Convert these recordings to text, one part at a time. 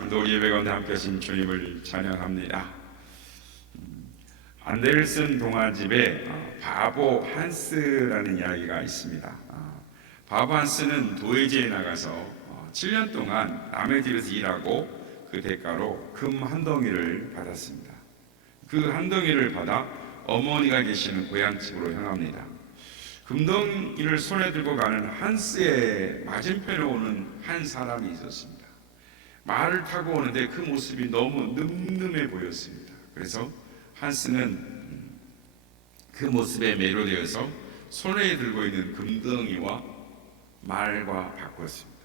오늘도 예배 가운데 함께 하신 주님을 찬양합니다. 안데르슨 동화집에 바보 한스라는 이야기가 있습니다. 바보 한스는 도예지에 나가서 7년 동안 남의 집에서 일하고 그 대가로 금 한 덩이를 받았습니다. 그 한 덩이를 받아 어머니가 계시는 고향집으로 향합니다. 금덩이를 손에 들고 가는 한스의 맞은편에 오는 한 사람이 있었습니다. 말을 타고 오는데 그 모습이 너무 늠름해 보였습니다. 그래서 한스는 그 모습에 매료되어서 손에 들고 있는 금덩이와 말과 바꿨습니다.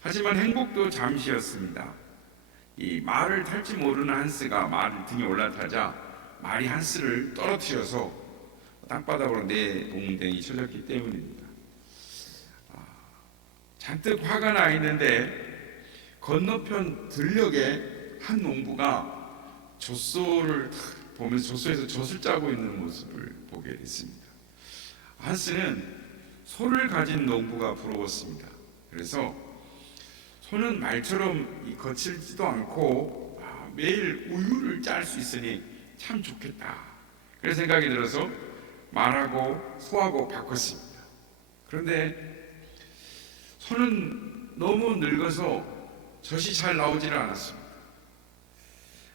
하지만 행복도 잠시였습니다. 이 말을 탈지 모르는 한스가 말을 등에 올라타자 말이 한스를 떨어뜨려서 땅바닥으로 내동댕이 쳐졌기 때문입니다. 잔뜩 화가 나 있는데 건너편 들녘에 한 농부가 젖소를 보면서 젖소에서 젖을 짜고 있는 모습을 보게 됐습니다. 한스는 소를 가진 농부가 부러웠습니다. 그래서 소는 말처럼 거칠지도 않고 매일 우유를 짤 수 있으니 참 좋겠다. 그런 생각이 들어서 말하고 소하고 바꿨습니다. 그런데 소는 너무 늙어서 젖이 잘 나오지를 않았습니다.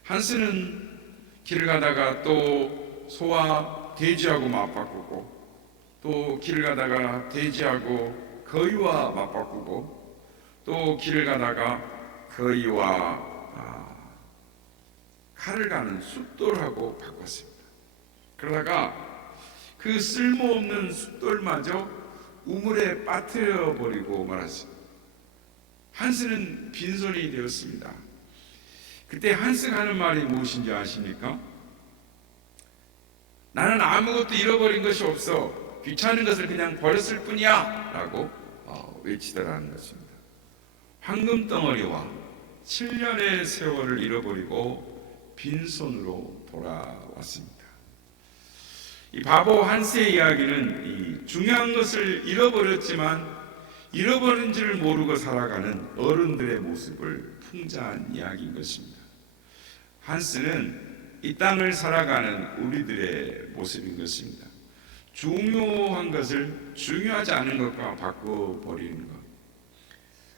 한스는 길을 가다가 또 소와 돼지하고 맞바꾸고, 또 길을 가다가 돼지하고 거위와 맞바꾸고, 또 길을 가다가 거위와 칼을 가는 숫돌하고 바꿨습니다. 그러다가 그 쓸모없는 숫돌마저 우물에 빠뜨려 버리고 말았습니다. 한스는 빈손이 되었습니다. 그때 한스가 하는 말이 무엇인지 아십니까? 나는 아무것도 잃어버린 것이 없어. 귀찮은 것을 그냥 버렸을 뿐이야 라고 외치더라는 것입니다. 황금덩어리와 7년의 세월을 잃어버리고 빈손으로 돌아왔습니다. 이 바보 한스의 이야기는 이 중요한 것을 잃어버렸지만 잃어버린지를 모르고 살아가는 어른들의 모습을 풍자한 이야기인 것입니다. 한스는 이 땅을 살아가는 우리들의 모습인 것입니다. 중요한 것을 중요하지 않은 것과 바꿔버리는 것.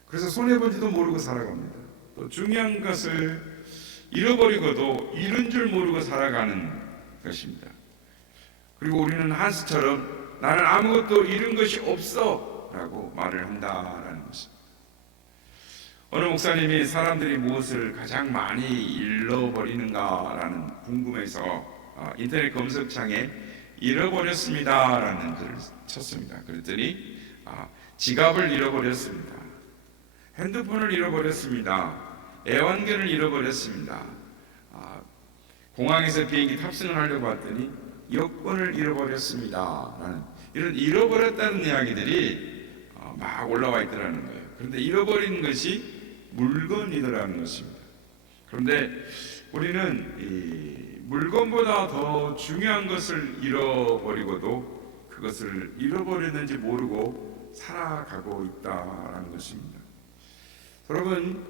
그래서 손해본지도 모르고 살아갑니다. 또 중요한 것을 잃어버리고도 잃은 줄 모르고 살아가는 것입니다. 그리고 우리는 한스처럼 나는 아무것도 잃은 것이 없어 라고 말을 한다라는 것입니다. 어느 목사님이 사람들이 무엇을 가장 많이 잃어버리는가라는 궁금해서 인터넷 검색창에 잃어버렸습니다 라는 글을 쳤습니다. 그랬더니 지갑을 잃어버렸습니다. 핸드폰을 잃어버렸습니다. 애완견을 잃어버렸습니다. 공항에서 비행기 탑승을 하려고 했더니 여권을 잃어버렸습니다 라는 이런 잃어버렸다는 이야기들이 막 올라와 있더라는 거예요. 그런데 잃어버린 것이 물건이더라는 것입니다. 그런데 우리는 이 물건보다 더 중요한 것을 잃어버리고도 그것을 잃어버렸는지 모르고 살아가고 있다는 것입니다. 여러분,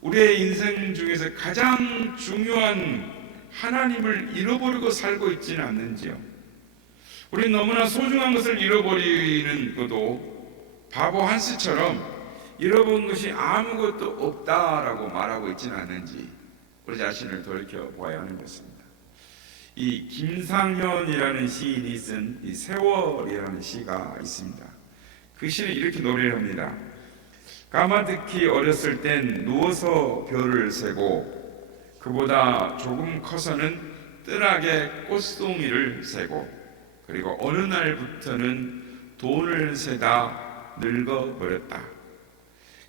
우리의 인생 중에서 가장 중요한 하나님을 잃어버리고 살고 있지는 않는지요? 우리는 너무나 소중한 것을 잃어버리는 것도 바보 한스처럼 잃어본 것이 아무것도 없다라고 말하고 있지는 않는지 우리 자신을 돌이켜보아야 하는 것입니다. 이 김상현이라는 시인이 쓴 이 세월이라는 시가 있습니다. 그 시는 이렇게 노래를 합니다. 까마득히 어렸을 땐 누워서 별을 세고 그보다 조금 커서는 뜰하게 꽃송이를 세고 그리고 어느 날부터는 돈을 세다 늙어버렸다.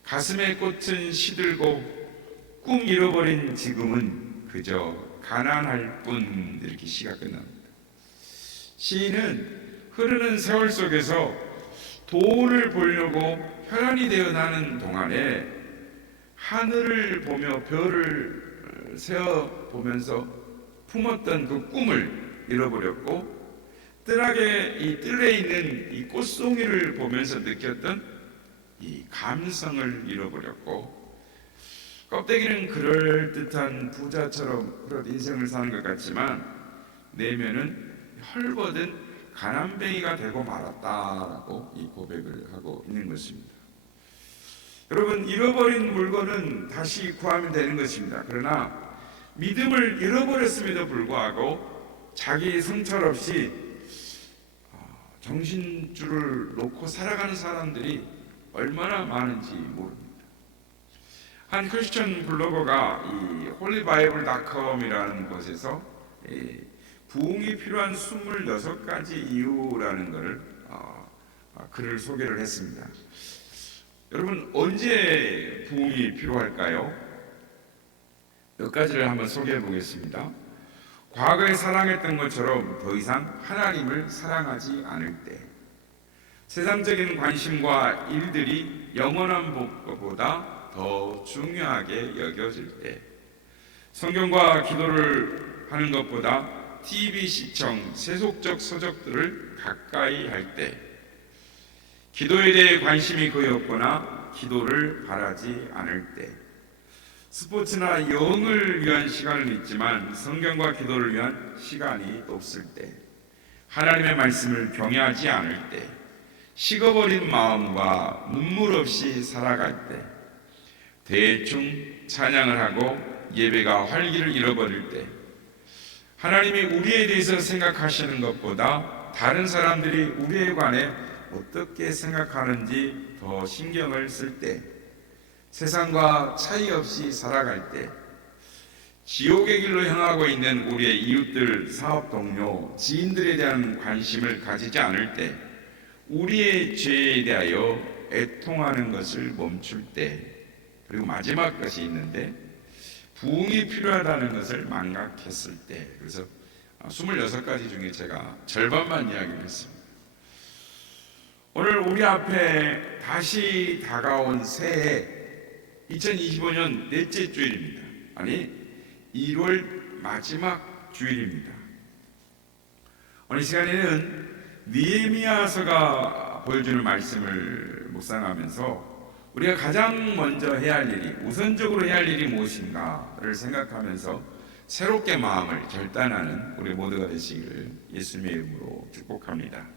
가슴의 꽃은 시들고 꿈 잃어버린 지금은 그저 가난할 뿐. 이렇게 시가 끝납니다. 시인은 흐르는 세월 속에서 돈을 벌려고 혈안이 되어 나는 동안에 하늘을 보며 별을 세어 보면서 품었던 그 꿈을 잃어버렸고 이 뜰에 있는 이 꽃송이를 보면서 느꼈던 이 감성을 잃어버렸고 껍데기는 그럴듯한 부자처럼 그런 인생을 사는 것 같지만 내면은 헐벗은 가난뱅이가 되고 말았다라고 이 고백을 하고 있는 것입니다. 여러분, 잃어버린 물건은 다시 구하면 되는 것입니다. 그러나 믿음을 잃어버렸음에도 불구하고 자기 성찰 없이 정신줄을 놓고 살아가는 사람들이 얼마나 많은지 모릅니다. 한 크리스천 블로거가 이 홀리바이블닷컴이라는 곳에서 부흥이 필요한 26가지 이유라는 것을 글을 소개를 했습니다. 여러분, 언제 부흥이 필요할까요? 몇 가지를 한번 소개해 보겠습니다. 과거에 사랑했던 것처럼 더 이상 하나님을 사랑하지 않을 때, 세상적인 관심과 일들이 영원한 복보다 더 중요하게 여겨질 때, 성경과 기도를 하는 것보다 TV 시청, 세속적 서적들을 가까이 할 때, 기도에 대해 관심이 거의 없거나 기도를 바라지 않을 때, 스포츠나 영을 위한 시간은 있지만 성경과 기도를 위한 시간이 없을 때, 하나님의 말씀을 경외하지 않을 때, 식어버린 마음과 눈물 없이 살아갈 때, 대충 찬양을 하고 예배가 활기를 잃어버릴 때, 하나님이 우리에 대해서 생각하시는 것보다 다른 사람들이 우리에 관해 어떻게 생각하는지 더 신경을 쓸 때, 세상과 차이 없이 살아갈 때, 지옥의 길로 향하고 있는 우리의 이웃들, 사업 동료, 지인들에 대한 관심을 가지지 않을 때, 우리의 죄에 대하여 애통하는 것을 멈출 때, 그리고 마지막 것이 있는데 부흥이 필요하다는 것을 망각했을 때. 그래서 26가지 중에 제가 절반만 이야기를 했습니다. 오늘 우리 앞에 다시 다가온 새해 2025년 넷째 주일입니다. 아니 1월 마지막 주일입니다. 오늘 시간에는 느헤미야서가 보여주는 말씀을 묵상하면서 우리가 가장 먼저 해야 할 일이, 우선적으로 해야 할 일이 무엇인가를 생각하면서 새롭게 마음을 결단하는 우리 모두가 되시기를 예수님의 이름으로 축복합니다.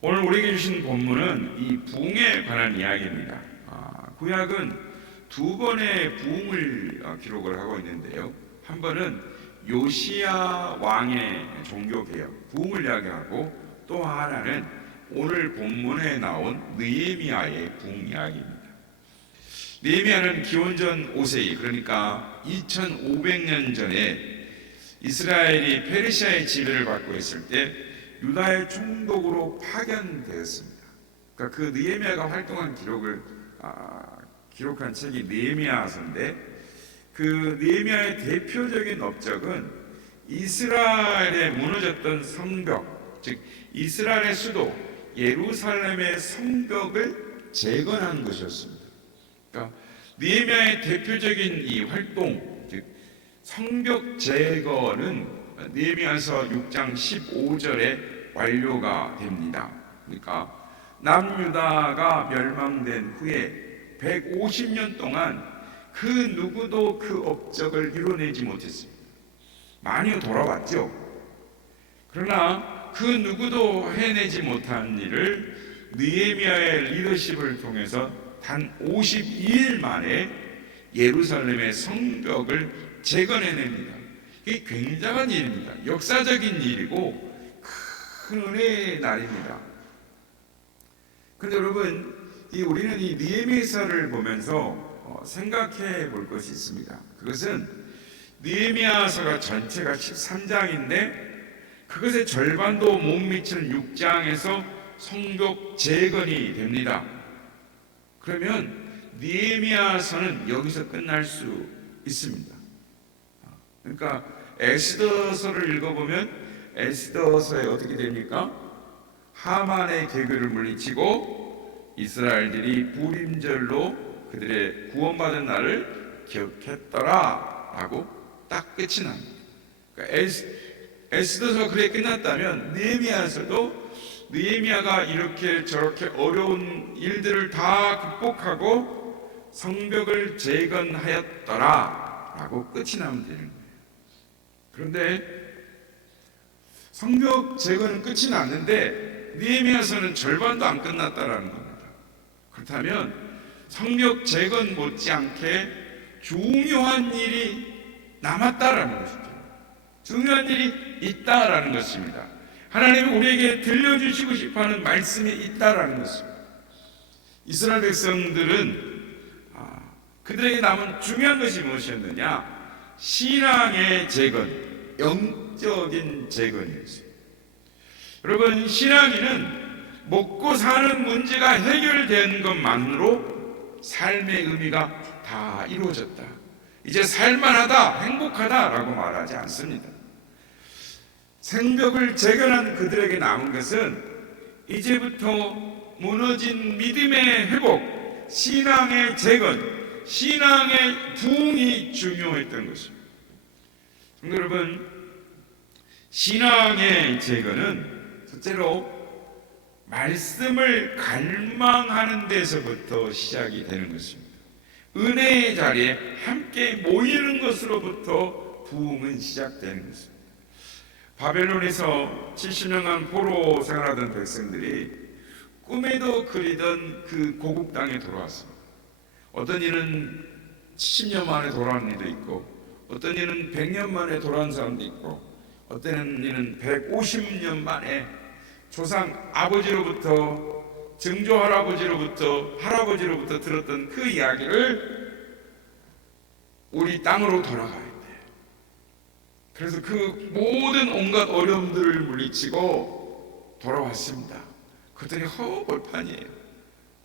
오늘 우리에게 주신 본문은 이 부흥에 관한 이야기입니다. 구약은 두 번의 부흥을 기록을 하고 있는데요. 한 번은 요시야 왕의 종교개혁, 부흥을 이야기하고, 또 하나는 오늘 본문에 나온 느헤미야의 부흥 이야기입니다. 느헤미야는 기원전 5세기, 그러니까 2500년 전에 이스라엘이 페르시아의 지배를 받고 있을 때 유다의 총독으로 파견되었습니다. 그러니까 그 느헤미야가 활동한 기록한 책이 느헤미야서인데, 그 느헤미야의 대표적인 업적은 이스라엘에 무너졌던 성벽, 즉 이스라엘의 수도 예루살렘의 성벽을 재건한 것이었습니다. 그러니까 느헤미야의 대표적인 이 활동, 즉 성벽 재건은 느헤미야서 6장 15절에 완료가 됩니다. 그러니까 남유다가 멸망된 후에 150년 동안 그 누구도 그 업적을 이뤄내지 못했습니다. 많이 돌아왔죠. 그러나 그 누구도 해내지 못한 일을 느헤미야의 리더십을 통해서 단 52일 만에 예루살렘의 성벽을 재건해냅니다. 이게 굉장한 일입니다. 역사적인 일이고 큰 은혜의 날입니다. 그런데 여러분, 우리는 이 느헤미야서를 보면서 생각해 볼 것이 있습니다. 그것은 느헤미야서가 전체가 13장인데 그것의 절반도 못 미치는 6장에서 성벽 재건이 됩니다. 그러면 느헤미야서는 여기서 끝날 수 있습니다. 그러니까 에스더서를 읽어보면 에스더서에 어떻게 됩니까? 하만의 계교를 물리치고 이스라엘들이 부림절로 그들의 구원받은 날을 기억했더라 라고 딱 끝이 납니다. 그러니까 에스더서가 그래 끝났다면 느헤미야서도 느헤미야가 이렇게 저렇게 어려운 일들을 다 극복하고 성벽을 재건하였더라 라고 끝이 나면 되는 거예요. 그런데 성벽 재건은 끝이 났는데 느헤미야서는 절반도 안 끝났다라는 겁니다. 그렇다면 성벽 재건 못지않게 중요한 일이 남았다라는 것이죠. 중요한 일이 있다라는 것입니다. 하나님이 우리에게 들려주시고 싶어하는 말씀이 있다라는 것입니다. 이스라엘 백성들은 그들에게 남은 중요한 것이 무엇이었느냐? 신앙의 재건, 영적인 재건이었어요. 여러분, 신앙인은 먹고 사는 문제가 해결된 것만으로 삶의 의미가 다 이루어졌다, 이제 살만하다, 행복하다라고 말하지 않습니다. 성벽을 재건한 그들에게 남은 것은 이제부터 무너진 믿음의 회복, 신앙의 재건, 신앙의 부흥이 중요했던 것입니다. 성도 여러분, 신앙의 재건은 첫째로 말씀을 갈망하는 데서부터 시작이 되는 것입니다. 은혜의 자리에 함께 모이는 것으로부터 부흥은 시작되는 것입니다. 바벨론에서 70년간 포로 생활하던 백성들이 꿈에도 그리던 그 고국 땅에 돌아왔습니다. 어떤 이는 70년 만에 돌아온 이도 있고, 어떤 이는 100년 만에 돌아온 사람도 있고, 어떤 이는 150년 만에 조상 아버지로부터, 증조 할아버지로부터 들었던 그 이야기를 우리 땅으로 돌아가야 돼. 그래서 그 모든 온갖 어려움들을 물리치고 돌아왔습니다. 그들이 허벌판이에요.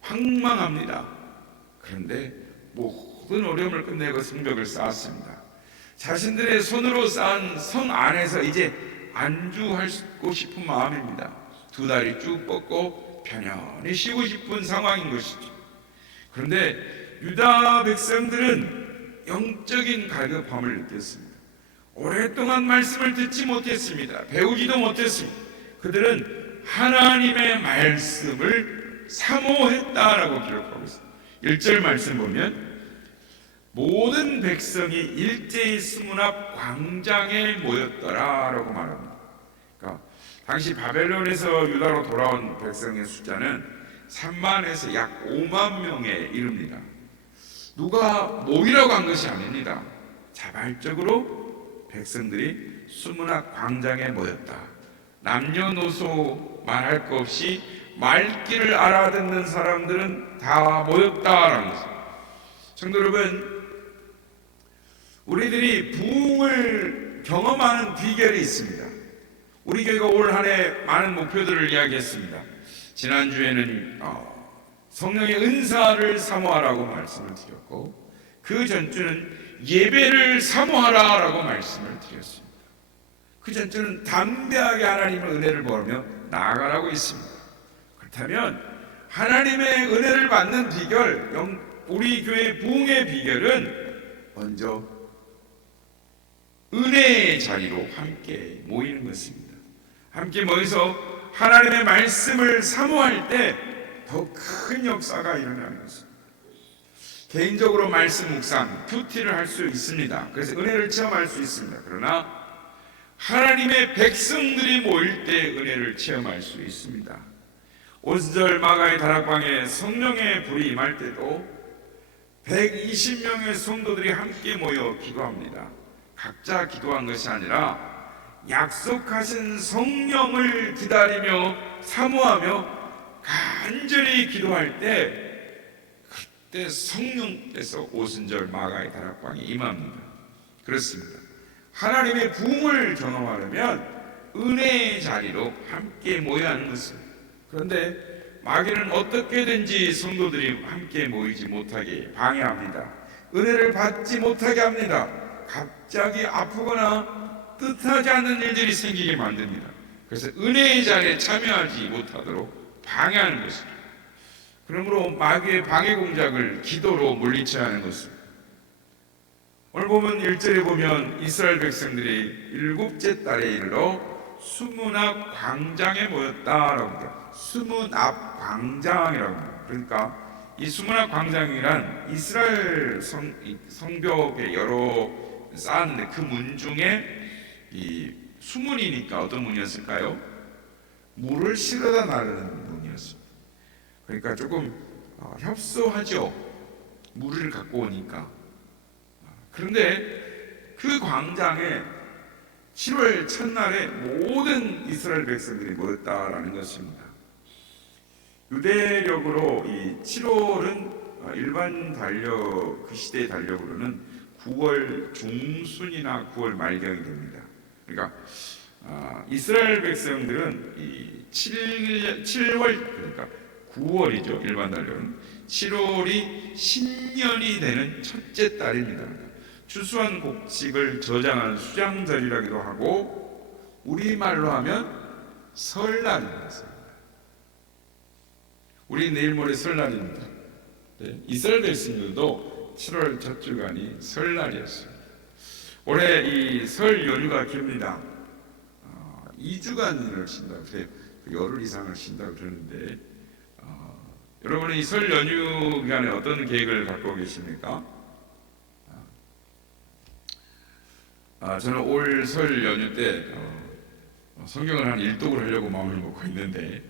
황망합니다. 그런데 모든 어려움을 끝내고 성벽을 쌓았습니다. 자신들의 손으로 쌓은 성 안에서 이제 안주하고 싶은 마음입니다. 두 다리 쭉 뻗고 편안히 쉬고 싶은 상황인 것이죠. 그런데 유다 백성들은 영적인 갈급함을 느꼈습니다. 오랫동안 말씀을 듣지 못했습니다. 배우지도 못했습니다. 그들은 하나님의 말씀을 사모했다라고 기록하고 있습니다. 1절 말씀 보면 모든 백성이 일제히 수문 앞 광장에 모였더라라고 말합니다. 그러니까 당시 바벨론에서 유다로 돌아온 백성의 숫자는 3만에서 약 5만 명에 이릅니다. 누가 모이라고 한 것이 아닙니다. 자발적으로 백성들이 수문 앞 광장에 모였다. 남녀노소 말할 것 없이 말귀를 알아듣는 사람들은 다 모였다라는 것입니다. 성도 여러분, 우리들이 부흥을 경험하는 비결이 있습니다. 우리 교회가 올 한 해 많은 목표들을 이야기했습니다. 지난주에는 성령의 은사를 사모하라고 말씀을 드렸고, 그 전주는 예배를 사모하라라고 말씀을 드렸습니다. 그 전주는 담대하게 하나님의 은혜를 구하며 나아가라고 있습니다. 그렇다면 하나님의 은혜를 받는 비결, 우리 교회 부흥의 비결은 먼저 은혜의 자리로 함께 모이는 것입니다. 함께 모여서 하나님의 말씀을 사모할 때 더 큰 역사가 일어나는 것입니다. 개인적으로 말씀 묵상, 큐티를 할 수 있습니다. 그래서 은혜를 체험할 수 있습니다. 그러나 하나님의 백성들이 모일 때 은혜를 체험할 수 있습니다. 오순절 마가의 다락방에 성령의 불이 임할 때도 120명의 성도들이 함께 모여 기도합니다. 각자 기도한 것이 아니라 약속하신 성령을 기다리며 사모하며 간절히 기도할 때, 그때 성령께서 오순절 마가의 다락방에 임합니다. 그렇습니다. 하나님의 부흥을 경험하려면 은혜의 자리로 함께 모여야 하는 것입니다. 그런데 마귀는 어떻게든지 성도들이 함께 모이지 못하게 방해합니다. 은혜를 받지 못하게 합니다. 갑자기 아프거나 뜻하지 않는 일들이 생기게 만듭니다. 그래서 은혜의 자리에 참여하지 못하도록 방해하는 것입니다. 그러므로 마귀의 방해 공작을 기도로 물리쳐야 하는 것입니다. 오늘 보면 1절에 보면 이스라엘 백성들이 7째 달에 이르러 수문 앞 광장에 모였다라고 합니다. 수문 앞 광장이라고 합니다. 그러니까 이 수문학 광장이란 이스라엘 성벽에 여러 쌓았는데 그 문 중에 이 수문이니까 어떤 문이었을까요? 물을 실어다 나르는 문이었습니다. 그러니까 조금 협소하죠. 물을 갖고 오니까. 그런데 그 광장에 7월 첫날에 모든 이스라엘 백성들이 모였다라는 것입니다. 유대력으로 이 7월은 일반 달력, 그 시대의 달력으로는 9월 중순이나 9월 말경이 됩니다. 그러니까 이스라엘 백성들은 이 7월, 그러니까 9월이죠. 일반 달력은 7월이 신년이 되는 첫째 달입니다. 추수한 곡식을 저장하는 수장절이라기도 하고 우리말로 하면 설날입니다. 우리 내일 모레 설날입니다. 네, 이스라엘 백성들도 7월 첫 주간이 설날이었습니다. 올해 이 설 연휴가 깁니다. 2주간을 쉰다고 그래요. 열흘 이상을 쉰다고 그러는데 여러분은 이 설 연휴 기간에 어떤 계획을 갖고 계십니까? 저는 올 설 연휴 때 성경을 한 일독을 하려고 마음을 먹고 있는데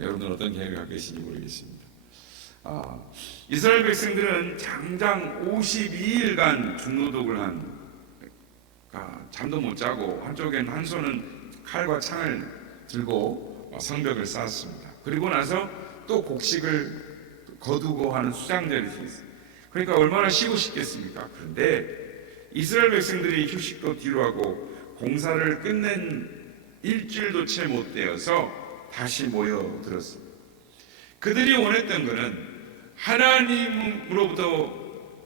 여러분들 어떤 계획을 갖고 계신지 모르겠습니다. 이스라엘 백성들은 장장 52일간 중노독을 잠도 못 자고 한쪽엔 한 손은 칼과 창을 들고 성벽을 쌓았습니다. 그리고 나서 또 곡식을 거두고 하는 수장절이 있어요. 그러니까 얼마나 쉬고 싶겠습니까? 그런데 이스라엘 백성들이 휴식도 뒤로 하고 공사를 끝낸 일주일도 채 못 되어서 다시 모여들었습니다. 그들이 원했던 것은 하나님으로부터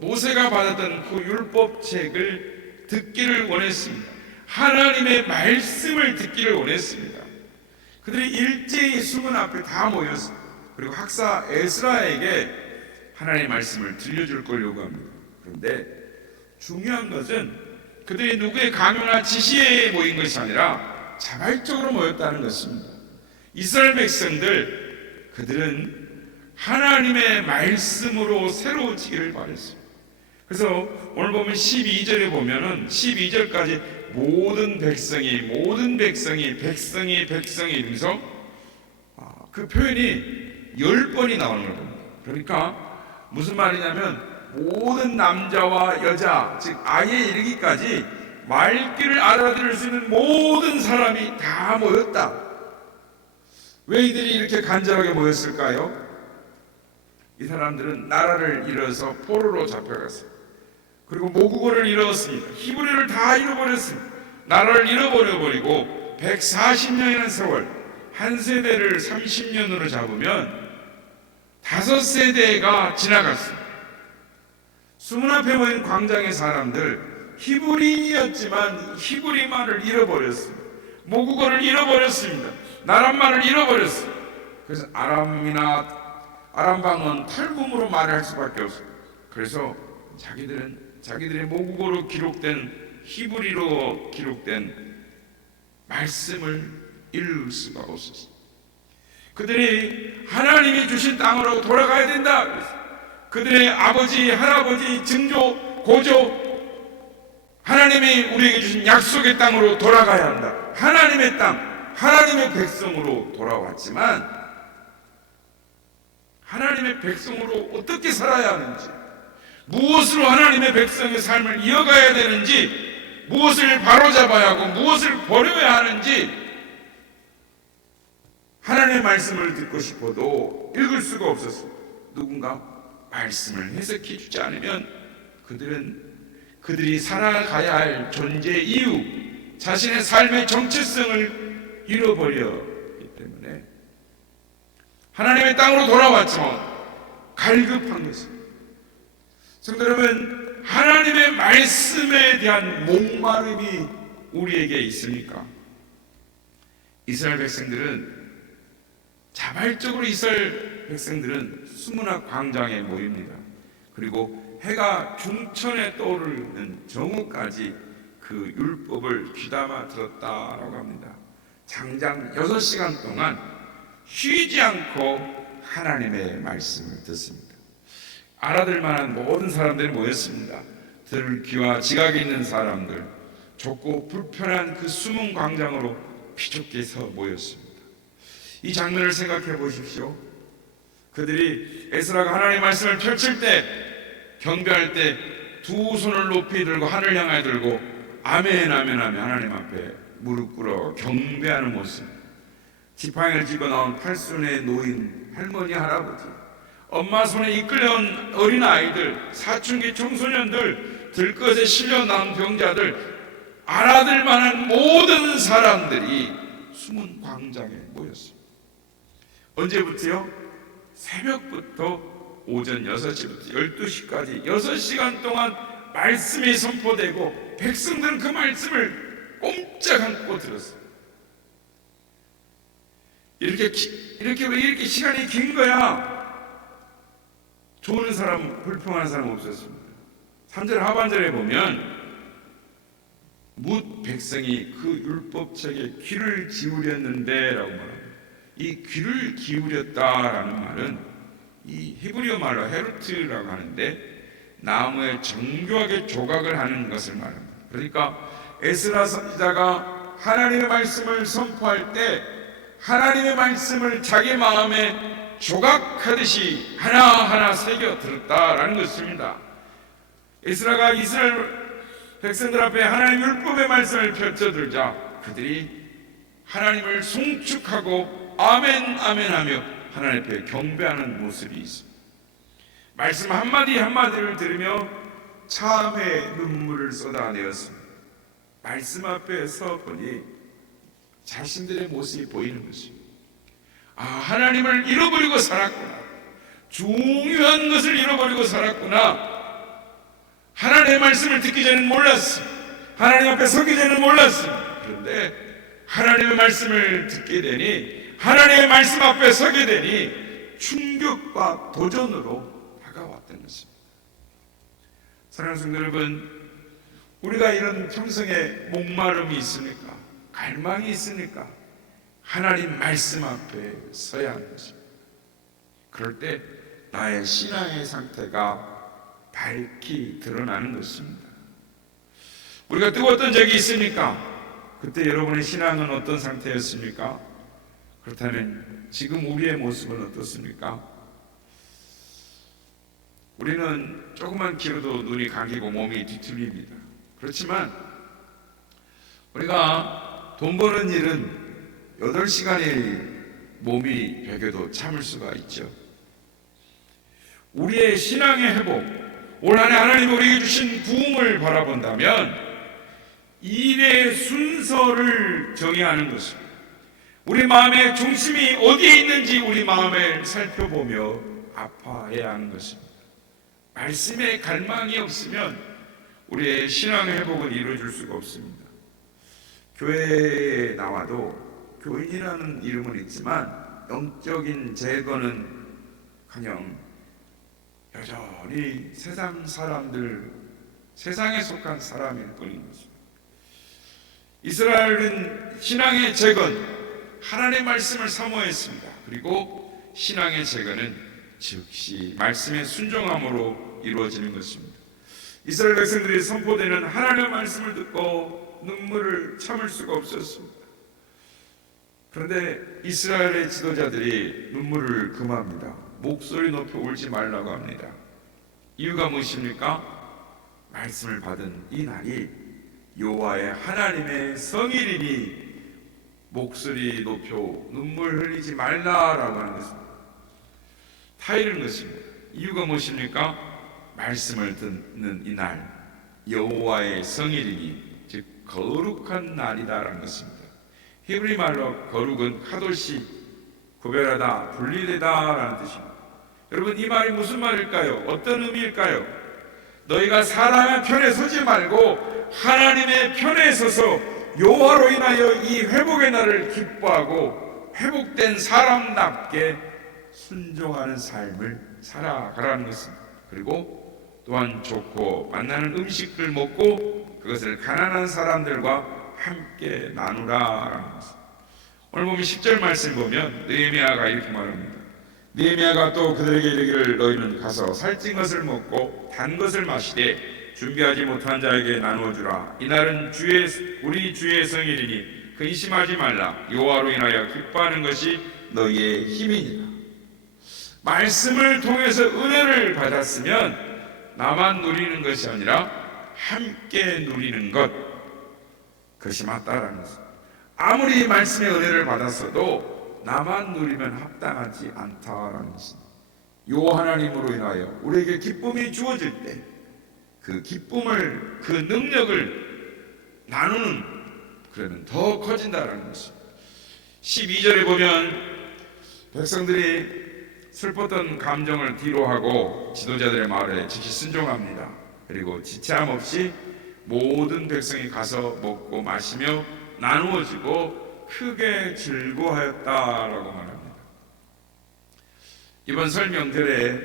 모세가 받았던 그 율법책을 듣기를 원했습니다. 하나님의 말씀을 듣기를 원했습니다. 그들이 일제히 수문 앞에 다 모였습니다. 그리고 학사 에스라에게 하나님의 말씀을 들려줄 걸 요구합니다. 그런데 중요한 것은 그들이 누구의 강요나 지시에 모인 것이 아니라 자발적으로 모였다는 것입니다. 이스라엘 백성들, 그들은 하나님의 말씀으로 새로워지기를 바랬습니다. 그래서 오늘 보면 12절에 보면은 12절까지 모든 백성이 이러면서 그 표현이 10번이 나오는 겁니다. 그러니까 무슨 말이냐면 모든 남자와 여자, 즉 아이에 이르기까지 말귀를 알아들을 수 있는 모든 사람이 다 모였다. 왜 이들이 이렇게 간절하게 모였을까요? 이 사람들은 나라를 잃어서 포로로 잡혀갔어요. 그리고 모국어를 잃었습니다. 히브리를 다 잃어버렸습니다. 나라를 잃어버려버리고 140년이라는 세월, 한 세대를 30년으로 잡으면 5세대가 지나갔습니다. 수문 앞에 모인 광장의 사람들, 히브리인이었지만 히브리말을 잃어버렸습니다. 모국어를 잃어버렸습니다. 나라말을 잃어버렸습니다. 그래서 아람방은 탈굼으로 말을 할 수밖에 없습니다. 그래서 자기들의 모국어로 기록된, 히브리로 기록된 말씀을 읽을 수가 없었습니다. 그들이 하나님이 주신 땅으로 돌아가야 된다. 그들의 아버지, 할아버지, 증조, 고조, 하나님이 우리에게 주신 약속의 땅으로 돌아가야 한다. 하나님의 땅, 하나님의 백성으로 돌아왔지만 하나님의 백성으로 어떻게 살아야 하는지, 무엇으로 하나님의 백성의 삶을 이어가야 되는지, 무엇을 바로잡아야 하고 무엇을 버려야 하는지 하나님의 말씀을 듣고 싶어도 읽을 수가 없었습니다. 누군가 말씀을 해석해 주지 않으면 그들이 살아가야 할 존재 이유, 자신의 삶의 정체성을 잃어버렸기 때문에 하나님의 땅으로 돌아왔지만 갈급한 것입니다. 성도 여러분, 하나님의 말씀에 대한 목마름이 우리에게 있습니까? 이스라엘 백성들은 자발적으로 수문학 광장에 모입니다. 그리고 해가 중천에 떠오르는 정오까지 그 율법을 귀담아 들었다라고 합니다. 장장 6시간 동안 쉬지 않고 하나님의 말씀을 듣습니다. 알아들 만한 모든 사람들이 모였습니다. 들을 귀와 지각이 있는 사람들, 좁고 불편한 그 숨은 광장으로 피족해서 모였습니다. 이 장면을 생각해 보십시오. 그들이 에스라가 하나님의 말씀을 펼칠 때, 경배할 때 두 손을 높이 들고 하늘 향하여 들고 아멘 아멘 하며 하나님 앞에 무릎 꿇어 경배하는 모습, 지팡이를 짚어 나온 팔순의 노인, 할머니, 할아버지, 엄마 손에 이끌려온 어린 아이들, 사춘기 청소년들, 들것에 실려 나온 병자들, 알아들 만한 모든 사람들이 숨은 광장에 모였습니다. 언제부터요? 새벽부터 오전 6시부터 12시까지 6시간 동안 말씀이 선포되고 백성들은 그 말씀을 꼼짝 않고 들었어요. 이렇게 왜 이렇게 시간이 긴 거야? 좋은 사람, 불평하는 사람 없었습니다. 3절 하반절에 보면 뭇 백성이 그 율법책에 귀를 기울였는데 라고 말합니다. 이 귀를 기울였다라는 말은 이 히브리어 말로 헤르트라고 하는데 나무에 정교하게 조각을 하는 것을 말합니다. 그러니까 에스라 선지자가 하나님의 말씀을 선포할 때 하나님의 말씀을 자기 마음에 조각하듯이 하나하나 새겨 들었다라는 것입니다. 에스라가 이스라엘 백성들 앞에 하나님 율법의 말씀을 펼쳐들자 그들이 하나님을 송축하고 아멘 아멘 하며 하나님 앞에 경배하는 모습이 있습니다. 말씀 한마디 한마디를 들으며 참회의 눈물을 쏟아내었습니다. 말씀 앞에 서 보니 자신들의 모습이 보이는 것입니다. 아, 하나님을 잃어버리고 살았구나. 중요한 것을 잃어버리고 살았구나. 하나님의 말씀을 듣기 전에는 몰랐어. 하나님 앞에 서기 전에는 몰랐어. 그런데 하나님의 말씀을 듣게 되니, 하나님의 말씀 앞에 서게 되니 충격과 도전으로 다가왔던 것입니다. 사랑하는 성도 여러분, 우리가 이런 평생에 목마름이 있습니까? 갈망이 있으니까 하나님 말씀 앞에 서야 하는 것입니다. 그럴 때 나의 신앙의 상태가 밝히 드러나는 것입니다. 우리가 뜨거웠던 적이 있습니까? 그때 여러분의 신앙은 어떤 상태였습니까? 그렇다면 지금 우리의 모습은 어떻습니까? 우리는 조금만 길어도 눈이 감기고 몸이 뒤틀립니다. 그렇지만 우리가 돈 버는 일은 8시간의 몸이 베겨도 참을 수가 있죠. 우리의 신앙의 회복, 올 한 해 하나님이 우리에게 주신 부흥을 바라본다면 일의 순서를 정의하는 것입니다. 우리 마음의 중심이 어디에 있는지 우리 마음을 살펴보며 아파해야 하는 것입니다. 말씀에 갈망이 없으면 우리의 신앙의 회복은 이루어질 수가 없습니다. 교회에 나와도 교인이라는 이름은 있지만 영적인 재건은 그냥 여전히 세상 사람들, 세상에 속한 사람일 뿐인 것입니다. 이스라엘은 신앙의 재건, 하나님의 말씀을 사모했습니다. 그리고 신앙의 재건은 즉시 말씀의 순종함으로 이루어지는 것입니다. 이스라엘 백성들이 선포되는 하나님의 말씀을 듣고 눈물을 참을 수가 없었습니다. 그런데 이스라엘의 지도자들이 눈물을 금합니다. 목소리 높여 울지 말라고 합니다. 이유가 무엇입니까? 말씀을 받은 이 날이 여호와의 하나님의 성일이니 목소리 높여 눈물 흘리지 말라라고 하는 것입니다. 타이르는 것입니다. 이유가 무엇입니까? 말씀을 듣는 이 날, 여호와의 성일이니 즉 거룩한 날이다라는 것입니다. 히브리 말로 거룩은 카도시, 구별하다, 분리되다라는 뜻입니다. 여러분, 이 말이 무슨 말일까요? 어떤 의미일까요? 너희가 사람의 편에 서지 말고 하나님의 편에 서서 여호와로 인하여 이 회복의 날을 기뻐하고 회복된 사람답게 순종하는 삶을 살아가라는 것입니다. 그리고 또한 좋고 만나는 음식을 먹고 그것을 가난한 사람들과 함께 나누라라는 것입니다. 오늘 보면 10절 말씀 보면 느헤미야가 이렇게 말합니다. 느헤미야가 또 그들에게 이르기를 너희는 가서 살찐 것을 먹고 단 것을 마시되 준비하지 못한 자에게 나누어 주라. 이날은 우리 주의 성일이니 근심하지 말라. 여호와로 인하여 기뻐하는 것이 너희의 힘이니라. 말씀을 통해서 은혜를 받았으면 나만 누리는 것이 아니라 함께 누리는 것, 그것이 맞다라는 것입니다. 아무리 말씀의 은혜를 받았어도 나만 누리면 합당하지 않다라는 것입니다. 요 하나님으로 인하여 우리에게 기쁨이 주어질 때 그 기쁨을, 그 능력을 나누는, 그러면 더 커진다라는 것입니다. 12절에 보면 백성들이 슬펐던 감정을 뒤로하고 지도자들의 말에 즉시 순종합니다. 그리고 지체함 없이 모든 백성이 가서 먹고 마시며 나누어지고 크게 즐거워하였다라고 말합니다. 이번 설 명절에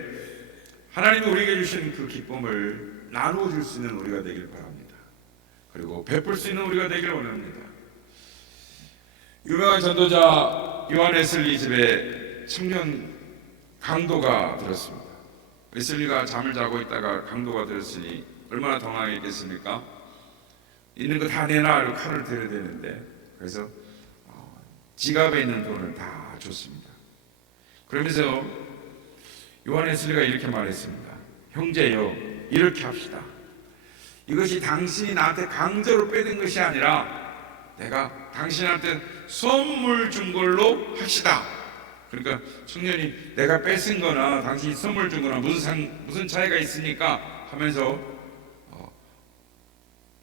하나님이 우리에게 주신 그 기쁨을 나누어 줄 수 있는 우리가 되길 바랍니다. 그리고 베풀 수 있는 우리가 되길 원합니다. 유명한 전도자 요한 웨슬리 집에 청년 강도가 들었습니다. 웨슬리가 잠을 자고 있다가 강도가 들었으니 얼마나 당황했겠습니까? 있는 거 다 내놔 칼을 들여대는데, 그래서 지갑에 있는 돈을 다 줬습니다. 그러면서 요한 웨슬리가 이렇게 말했습니다. 형제여, 이렇게 합시다. 이것이 당신이 나한테 강제로 빼든 것이 아니라 내가 당신한테 선물 준 걸로 합시다. 그러니까 청년이 내가 뺏은 거나 당신이 선물 준 거나 무슨 차이가 있으니까 하면서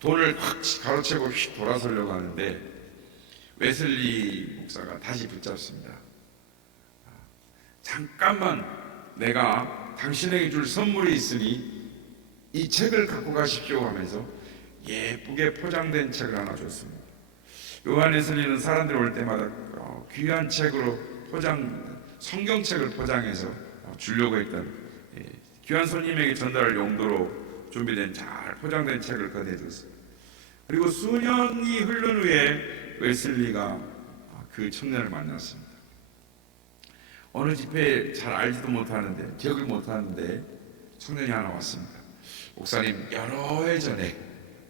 돈을 확 가로채고 휙 돌아서려고 하는데 웨슬리 목사가 다시 붙잡습니다. 잠깐만, 내가 당신에게 줄 선물이 있으니 이 책을 갖고 가십시오 하면서 예쁘게 포장된 책을 하나 줬습니다. 요한 웨슬리는 사람들이 올 때마다 귀한 책으로 성경책을 포장해서 주려고 했던, 귀한 손님에게 전달할 용도로 준비된 잘 포장된 책을 건네줬어요. 그리고 수년이 흐른 후에 웨슬리가 그 청년을 만났습니다. 어느 집회에 잘 알지도 못하는데, 기억을 못하는데 청년이 하나 왔습니다. 목사님, 여러 해 전에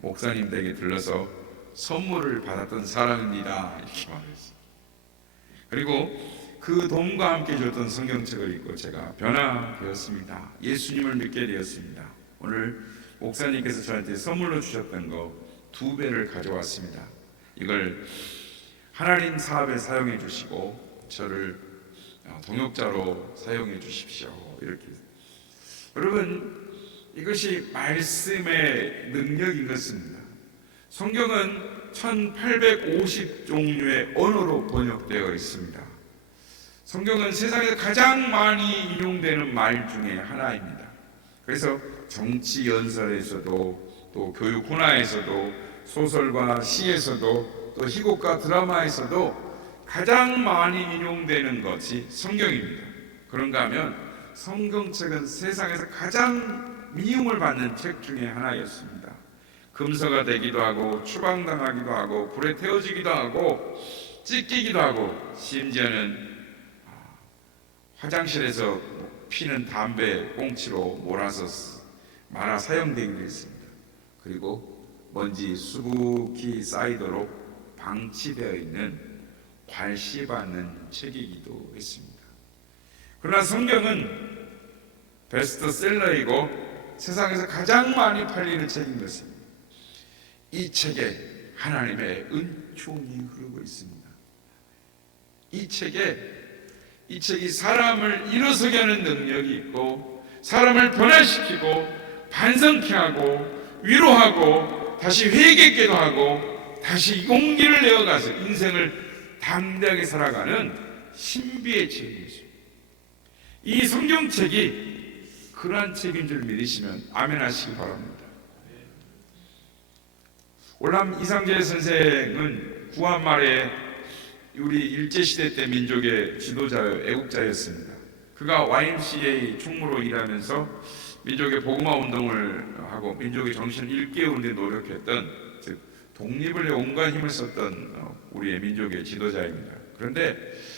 목사님 댁에 들러서 선물을 받았던 사람입니다, 이렇게 말했어요. 그리고 그 돈과 함께 줬던 성경책을 읽고 제가 변화되었습니다. 예수님을 믿게 되었습니다. 오늘 목사님께서 저한테 선물로 주셨던 거 2배를 가져왔습니다. 이걸 하나님 사업에 사용해 주시고 저를 동역자로 사용해 주십시오. 이렇게. 여러분, 이것이 말씀의 능력인 것입니다. 성경은 1850종류의 언어로 번역되어 있습니다. 성경은 세상에서 가장 많이 인용되는 말 중에 하나입니다. 그래서 정치 연설에서도, 또 교육 훈화에서도, 소설과 시에서도, 또 희곡과 드라마에서도 가장 많이 인용되는 것이 성경입니다. 그런가 하면 성경책은 세상에서 가장 미움을 받는 책 중에 하나였습니다. 금서가 되기도 하고 추방당하기도 하고 불에 태워지기도 하고 찢기기도 하고 심지어는 화장실에서 피는 담배 꽁치로 몰아서 말아 사용되기도 했습니다. 그리고 먼지 수북히 쌓이도록 방치되어 있는 괄시받는 책이기도 했습니다. 그러나 성경은 베스트셀러이고 세상에서 가장 많이 팔리는 책인 것입니다. 이 책에 하나님의 은총이 흐르고 있습니다. 이 책이 사람을 일어서게 하는 능력이 있고 사람을 변화시키고 반성케 하고 위로하고 다시 회개케도 하고 다시 용기를 내어가서 인생을 담대하게 살아가는 신비의 책이죠. 이 성경책이 그러한 책인 줄 믿으시면 아멘 하시기 바랍니다. 올람 이상재 선생은 구한 말에 우리 일제시대 때 민족의 지도자요, 애국자였습니다. 그가 YMCA 총무로 일하면서 민족의 복음화 운동을 하고 민족의 정신을 일깨우는 데 노력했던, 즉 독립을 위해 온갖 힘을 썼던 우리의 민족의 지도자입니다. 그런데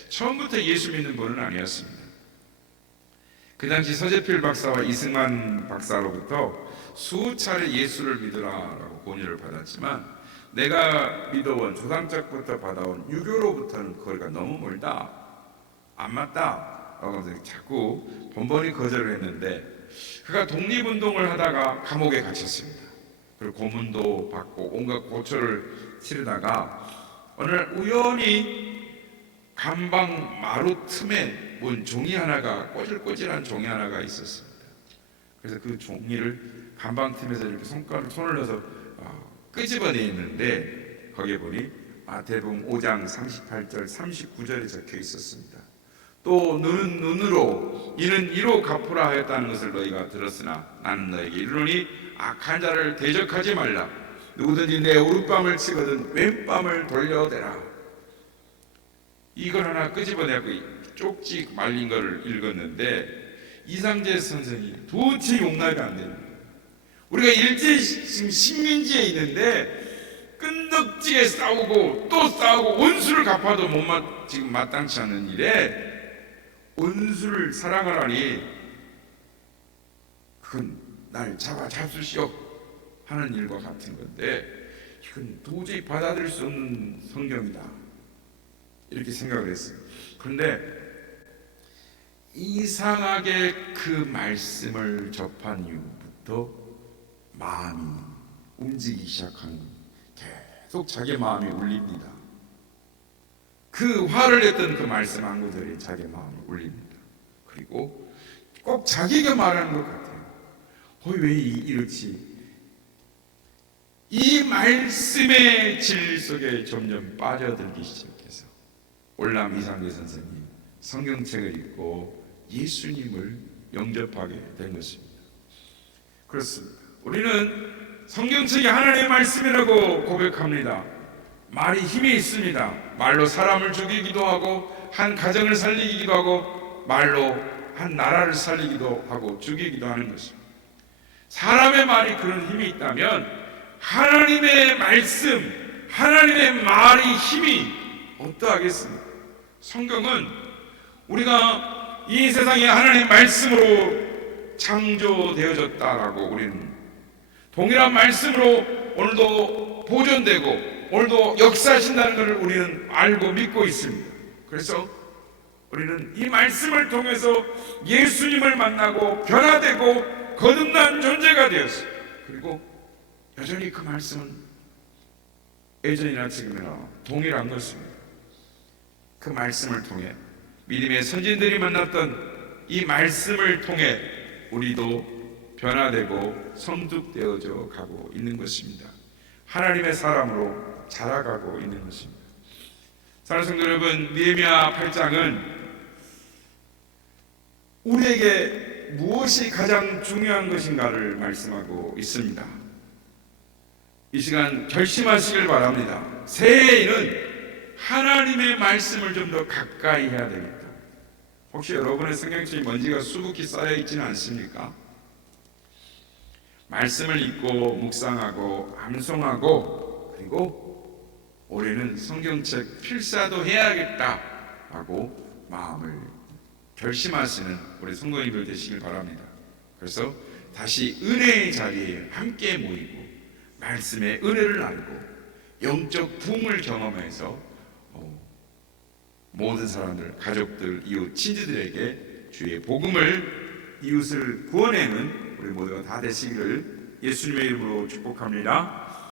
처음부터 예수 믿는 분은 아니었습니다. 그 당시 서재필 박사와 이승만 박사로부터 수차례 예수를 믿으라라고 권유를 받았지만 내가 믿어온 조상적부터 받아온 유교로부터는 거리가 너무 멀다, 안 맞다 라고 하면서 자꾸 번번이 거절을 했는데 그가 독립운동을 하다가 감옥에 갇혔습니다. 그리고 고문도 받고 온갖 고초를 치르다가 어느 날 우연히 감방 마루 틈에 뭔 종이 하나가, 꼬질꼬질한 종이 하나가 있었습니다. 그래서 그 종이를 감방 틈에서 이렇게 손을 넣어서 끄집어내 있는데 거기에 보니 마태복음 5장 38절 39절에 적혀 있었습니다. 또 너는 눈으로 이는 이로 갚으라 하였다는 것을 너희가 들었으나 나는 너에게 이르노니 악한 자를 대적하지 말라. 누구든지 내 오른뺨을 치거든 왼뺨을 돌려대라. 이걸 하나 끄집어내고 쪽지 말린 거를 읽었는데 이상재 선생이 도저히 용납이 안 됩니다. 우리가 일제 지금 식민지에 있는데 끈덕지게 싸우고 또 싸우고 원수를 갚아도 지금 마땅치 않은 일에 원수를 사랑하라니 그건 날 잡수시오 하는 일과 같은 건데 이건 도저히 받아들일 수 없는 성경이다 이렇게 생각을 했어요. 그런데 이상하게 그 말씀을 접한 이후부터 마음이 움직이기 시작한 거예요. 계속 자기 마음이 울립니다. 그 화를 냈던 그 말씀 한 구절이 자기 마음이 울립니다. 그리고 꼭 자기가 말하는 것 같아요. 왜 이렇지? 이 말씀의 질 속에 점점 빠져들기 시작해서 올람 이상재 선생님 성경책을 읽고 예수님을 영접하게 된 것입니다. 그렇습니다. 우리는 성경책이 하나님의 말씀이라고 고백합니다. 말이 힘이 있습니다. 말로 사람을 죽이기도 하고 한 가정을 살리기도 하고 말로 한 나라를 살리기도 하고 죽이기도 하는 것입니다. 사람의 말이 그런 힘이 있다면 하나님의 말씀, 하나님의 말이 힘이 어떠하겠습니까? 성경은 우리가 이 세상에 하나님의 말씀으로 창조되어졌다라고 우리는 동일한 말씀으로 오늘도 보존되고 오늘도 역사하신다는 것을 우리는 알고 믿고 있습니다. 그래서 우리는 이 말씀을 통해서 예수님을 만나고 변화되고 거듭난 존재가 되었어요. 그리고 여전히 그 말씀은 예전이나 지금이나 동일한 것입니다. 그 말씀을 통해 믿음의 선진들이 만났던 이 말씀을 통해 우리도 변화되고 성숙되어져 가고 있는 것입니다. 하나님의 사람으로 자라가고 있는 것입니다. 사랑하는 성도 여러분, 느헤미야 8장은 우리에게 무엇이 가장 중요한 것인가를 말씀하고 있습니다. 이 시간 결심하시길 바랍니다. 새해에는 하나님의 말씀을 좀 더 가까이 해야 되겠다. 혹시 여러분의 성경책에 먼지가 수북히 쌓여 있지는 않습니까? 말씀을 읽고 묵상하고 암송하고 그리고 올해는 성경책 필사도 해야겠다라고 마음을 결심하시는 우리 성도님들 되시길 바랍니다. 그래서 다시 은혜의 자리에 함께 모이고 말씀의 은혜를 나누고 영적 부흥을 경험해서 모든 사람들, 가족들, 이웃, 친지들에게 주의 복음을 이웃을 구원해는 우리 모두가 다 되시기를 예수님의 이름으로 축복합니다.